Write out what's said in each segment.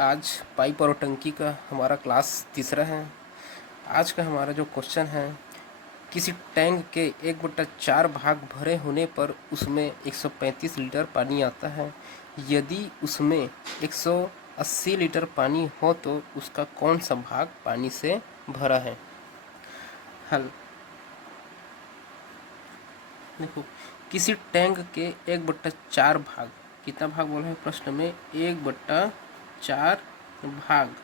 आज पाइप और टंकी का हमारा क्लास तीसरा है। आज का हमारा जो क्वेश्चन है, किसी टैंक के 1/4 भाग भरे होने पर उसमें 135 लीटर पानी आता है। यदि उसमें 180 लीटर पानी हो तो उसका कौन सा भाग पानी से भरा है। हल देखो, किसी टैंक के 1/4 भाग, कितना भाग बोला है प्रश्न में, 1/4 भाग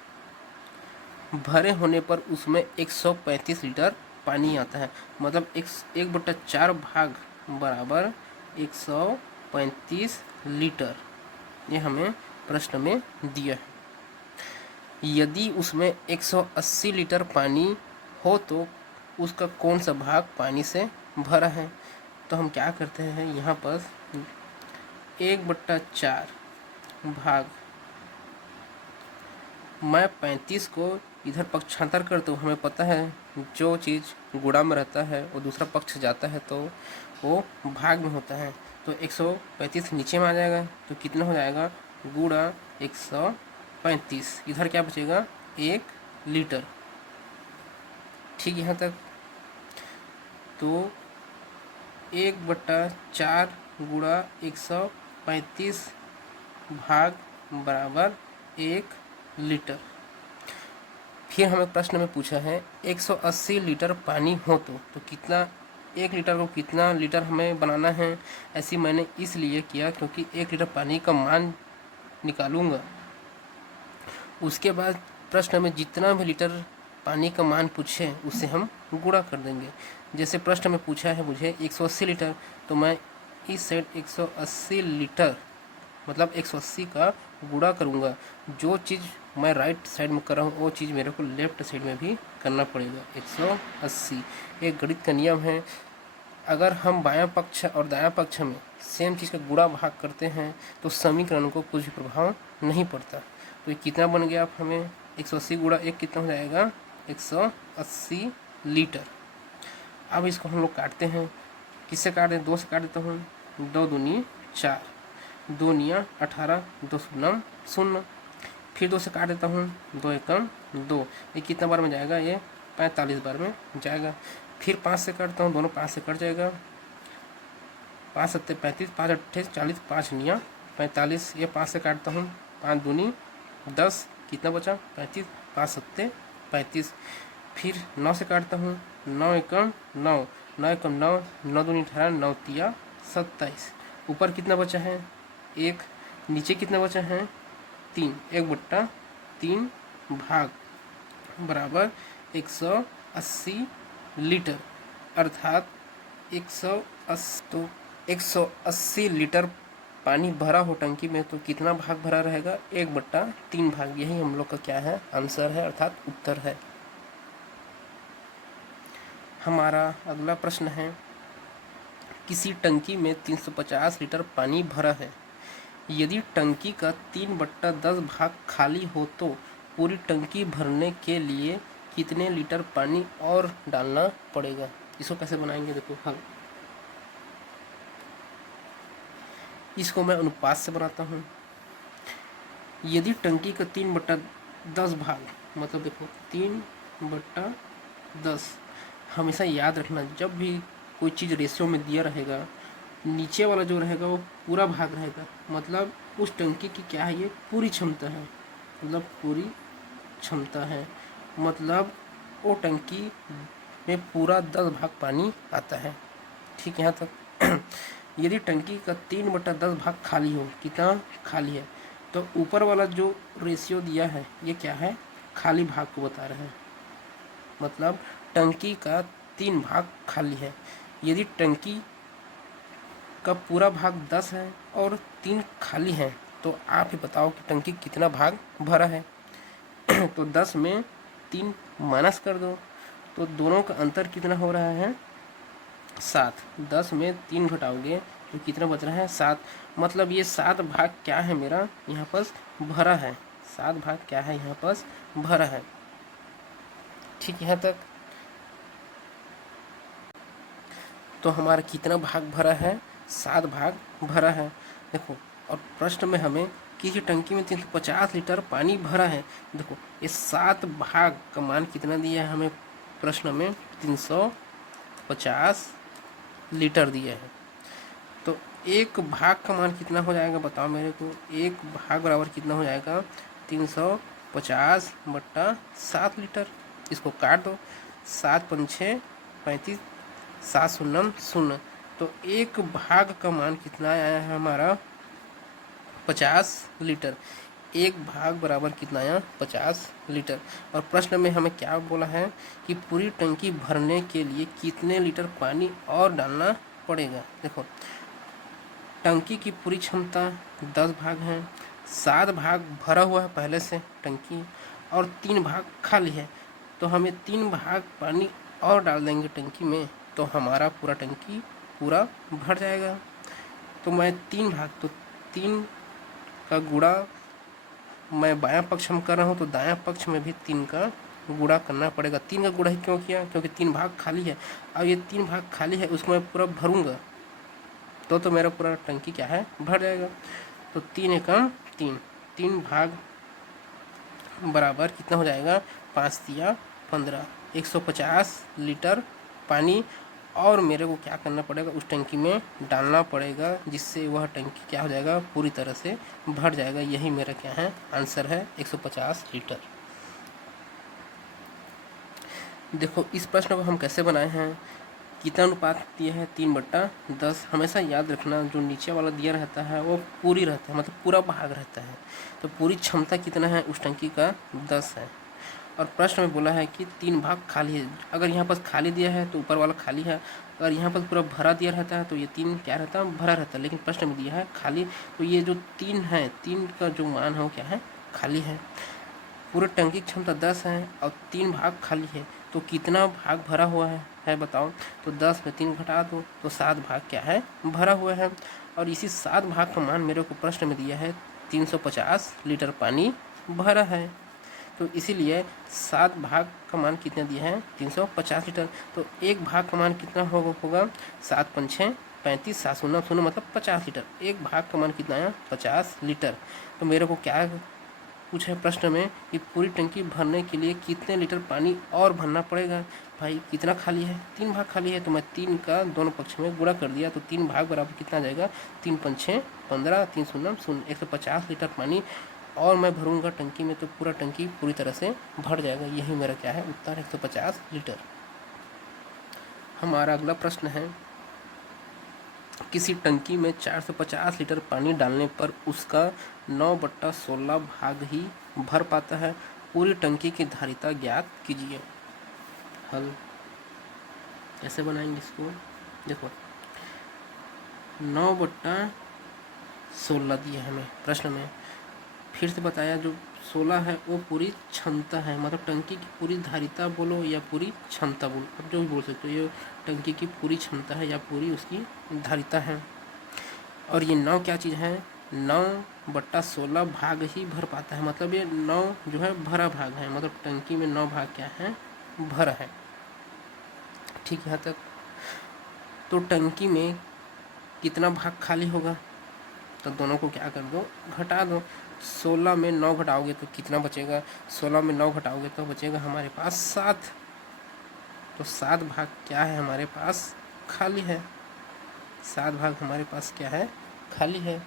भरे होने पर उसमें 135 लीटर पानी आता है। मतलब 1/4 भाग बराबर 135 लीटर, ये हमें प्रश्न में दिया है। यदि उसमें 180 लीटर पानी हो तो उसका कौन सा भाग पानी से भरा है। तो हम क्या करते हैं, यहाँ पर 1/4 भाग, मैं 35 को इधर पक्षांतर करता हूँ। हमें पता है जो चीज़ गुणा में रहता है वो दूसरा पक्ष जाता है तो वो भाग में होता है। तो 135 नीचे में आ जाएगा, तो कितना हो जाएगा, गुणा 135, इधर क्या बचेगा, 1 लीटर। ठीक, यहाँ तक। तो 1/4 गुणा 135 भाग बराबर 1 लीटर। फिर हमें प्रश्न में पूछा है 180 लीटर पानी हो तो कितना, 1 लीटर को कितना लीटर हमें बनाना है। ऐसी मैंने इसलिए किया क्योंकि 1 लीटर पानी का मान निकालूंगा, उसके बाद प्रश्न में जितना भी लीटर पानी का मान पूछे उससे हम गुणा कर देंगे। जैसे प्रश्न में पूछा है मुझे 180 लीटर, तो मैं इस साइड 180 लीटर मतलब 180 का गुणा करूँगा। जो चीज़ मैं राइट साइड में कर रहा हूँ वो चीज़ मेरे को लेफ्ट साइड में भी करना पड़ेगा। 180 एक गणित का नियम है, अगर हम बायां पक्ष और दायां पक्ष में सेम चीज़ का गुणा भाग करते हैं तो समीकरण को कुछ भी प्रभाव नहीं पड़ता। तो ये कितना बन गया, आप हमें 180 गुणा 1 कितना हो जाएगा, 180 लीटर। अब इसको हम लोग काटते हैं, किससे काट दें, 2 से काट देता हूँ। 2 दूनी 4, 2 निया 18, 2 शून्यम 0। फिर 2 से काट देता हूँ, 2 एकम 2, ये कितना बार में जाएगा, ये 45 बार में जाएगा। फिर 5 से काटता हूँ, दोनों 5 से कट जाएगा, 5 सत्ते 35, 5 अट्ठे 40, 5 निया 45, ये 5 से काटता हूँ, 5 दूनी 10, कितना बचा 35, 5 सत्ते 35। फिर 9 से काटता हूँ, 9 एकम 9, 9 एकम 9, 9 दूनी 18, 9 तिया 27। ऊपर कितना बचा है, 1, नीचे कितना बचा है, 3, 1/3 भाग बराबर 180 लीटर, अर्थात 180, तो 180 लीटर पानी भरा हो टंकी में तो कितना भाग भरा रहेगा, 1/3 भाग। यही हम लोग का क्या है, आंसर है, अर्थात उत्तर है। हमारा अगला प्रश्न है, किसी टंकी में 350 लीटर पानी भरा है। यदि टंकी का 3/10 भाग खाली हो तो पूरी टंकी भरने के लिए कितने लीटर पानी और डालना पड़ेगा। इसको कैसे बनाएंगे, देखो हल। इसको मैं अनुपात से बनाता हूँ। यदि टंकी का 3/10 भाग, मतलब देखो 3/10, हमेशा याद रखना जब भी कोई चीज़ रेशियो में दिया रहेगा, नीचे वाला जो रहेगा वो पूरा भाग रहेगा। मतलब उस टंकी की क्या है, ये पूरी क्षमता है, मतलब पूरी क्षमता है, मतलब वो टंकी में पूरा 10 भाग पानी आता है। ठीक, यहाँ तक। यदि टंकी का 3/10 भाग खाली हो, कितना खाली है, तो ऊपर वाला जो रेशियो दिया है ये क्या है, खाली भाग को बता रहा है। मतलब टंकी का 3 भाग खाली है। यदि टंकी का पूरा भाग 10 है और 3 खाली है तो आप ही बताओ कि टंकी कितना भाग भरा है। तो 10 में 3 माइनस कर दो, तो दोनों का अंतर कितना हो रहा है, 7। 10 में 3 घटाओगे तो कितना बच रहा है, 7। मतलब ये 7 भाग क्या है मेरा यहाँ पर भरा है, 7 भाग क्या है यहाँ पर भरा है। ठीक, यहाँ तक। तो हमारा कितना भाग भरा है, 7 भाग भरा है। देखो, और प्रश्न में हमें किसी टंकी में 350 लीटर पानी भरा है। देखो ये 7 भाग का मान कितना दिया है हमें प्रश्न में, 350 लीटर दिया है। तो एक भाग का मान कितना हो जाएगा बताओ मेरे को। एक भाग बराबर कितना हो जाएगा, 350 बट्टा 7 लीटर। इसको काट दो, 7 पंछे 35, 7 शून्य शून्य। तो एक भाग का मान कितना आया है हमारा, 50 लीटर। एक भाग बराबर कितना आया, 50 लीटर। और प्रश्न में हमें क्या बोला है कि पूरी टंकी भरने के लिए कितने लीटर पानी और डालना पड़ेगा। देखो टंकी की पूरी क्षमता 10 भाग है, 7 भाग भरा हुआ है पहले से टंकी और 3 भाग खाली है। तो हमें 3 भाग पानी और डाल देंगे टंकी में तो हमारा पूरा टंकी पूरा भर जाएगा। तो मैं 3 भाग, तो 3 का गुणा मैं बायां पक्ष हम कर रहा हूँ तो दायां पक्ष में भी 3 का गुणा करना पड़ेगा। 3 का गुणा ही क्यों किया, क्योंकि 3 भाग खाली है। अब ये 3 भाग खाली है उसको मैं पूरा भरूंगा तो मेरा पूरा टंकी क्या है, भर जाएगा। तो 3 एकम 3, 3 भाग बराबर कितना हो जाएगा, 5 तिया 15, 150 लीटर पानी और मेरे को क्या करना पड़ेगा, उस टंकी में डालना पड़ेगा जिससे वह टंकी क्या हो जाएगा, पूरी तरह से भर जाएगा। यही मेरा क्या है, आंसर है 150 लीटर। देखो इस प्रश्न को हम कैसे बनाए हैं, कितना अनुपात दिया है, 3/10। हमेशा याद रखना जो नीचे वाला दिया रहता है वो पूरी रहता है, मतलब पूरा भाग रहता है। तो पूरी क्षमता कितना है उस टंकी का, 10 है। और प्रश्न में बोला है कि 3 भाग खाली है। अगर यहाँ पर खाली दिया है तो ऊपर वाला खाली है, अगर यहाँ पर पूरा भरा दिया रहता है तो ये 3 क्या रहता है, भरा रहता है। लेकिन प्रश्न में दिया है खाली, तो ये जो 3 है, 3 का जो मान है वो क्या है, खाली है। पूरे टंकी की क्षमता 10 है और 3 भाग खाली है, तो कितना भाग भरा हुआ है बताओ। तो 10 में 3 घटा दो तो 7 भाग क्या है, भरा हुआ है। और इसी 7 भाग का मान मेरे को प्रश्न में दिया है, 350 लीटर पानी भरा है। तो इसीलिए 7 भाग का मान कितना दिया है, 350 लीटर। तो एक भाग का मान कितना होगा 7 पंछे 35, 7 शून्य शून्य मतलब 50 लीटर। एक भाग का मान कितना आया, 50 लीटर। तो मेरे को क्या पूछा है प्रश्न में कि पूरी टंकी भरने के लिए कितने लीटर पानी और भरना पड़ेगा। भाई कितना खाली है, 3 भाग खाली है, तो मैं 3 का दोनों पक्ष में गुणा कर दिया। तो 3 भाग बराबर कितना आ जाएगा, 3 पंछे 15, 3 शून्य शून्य, 150 लीटर पानी और मैं भरूंगा टंकी में तो पूरा टंकी पूरी तरह से भर जाएगा। यही मेरा क्या है उत्तर, 150 लीटर। हमारा अगला प्रश्न है, किसी टंकी में 450 लीटर पानी डालने पर उसका 9/16 भाग ही भर पाता है। पूरी टंकी की धारिता ज्ञात कीजिए। हल कैसे बनाएंगे इसको, देखो 9/16 दिया है हमें प्रश्न में। फिर से बताया जो 16 है वो पूरी क्षमता है, मतलब टंकी की पूरी धारिता बोलो या पूरी क्षमता बोलो, अब जो भी बोल सकते हो। ये टंकी की पूरी क्षमता है या पूरी उसकी धारिता है। और ये 9 क्या चीज़ है, 9/16 भाग ही भर पाता है, मतलब ये 9 जो है भरा भाग है, मतलब टंकी में 9 भाग क्या है, भरा है। ठीक यहाँ तक। तो टंकी में कितना भाग खाली होगा, तो दोनों को क्या कर दो, घटा दो। 16 में 9 घटाओगे तो कितना बचेगा, 16 में 9 घटाओगे तो बचेगा हमारे पास 7। तो 7 भाग क्या है हमारे पास, खाली है। 7 भाग हमारे पास क्या है, खाली है।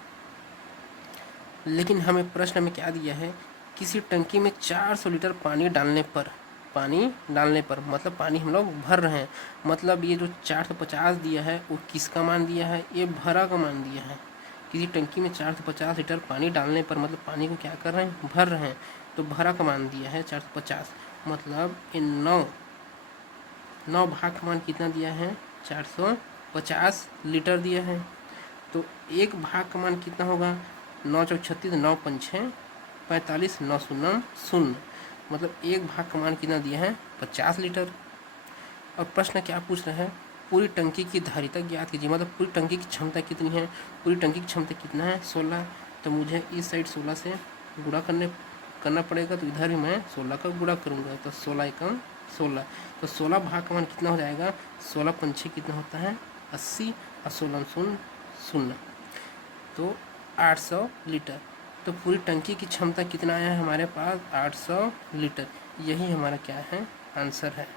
लेकिन हमें प्रश्न में क्या दिया है, किसी टंकी में 400 लीटर पानी डालने पर मतलब पानी हम लोग भर रहे हैं, मतलब ये जो 450 दिया है वो किसका मान दिया है, ये भरा का मान दिया है। किसी टंकी में 450 लीटर पानी डालने पर मतलब पानी को क्या कर रहे हैं, भर रहे हैं, तो भरा का मान दिया है 450, मतलब ये 9 भाग का मान कितना दिया है, 450 लीटर दिया है। तो एक भाग का मान कितना होगा, 9 चौक 36, 9 पंछे 45, 9 शून्य शून्य, मतलब एक भाग का मान कितना दिया है, 50 लीटर। और प्रश्न क्या पूछ रहे हैं, पूरी टंकी की धारिता ज्ञात कीजिए, मतलब पूरी टंकी की क्षमता कितनी है, पूरी टंकी की क्षमता कितना है, 16। तो मुझे इस साइड 16 से गुणा करना पड़ेगा, तो इधर भी मैं 16 का गुणा करूँगा, तो 16 एकम 16। तो 16 भाग का मान कितना हो जाएगा, 16 पंछे कितना होता है, 80 और 16 शून्य शून्य, तो 800 लीटर। तो पूरी टंकी की क्षमता कितना आया है हमारे पास 800 लीटर। यही हमारा क्या है आंसर है।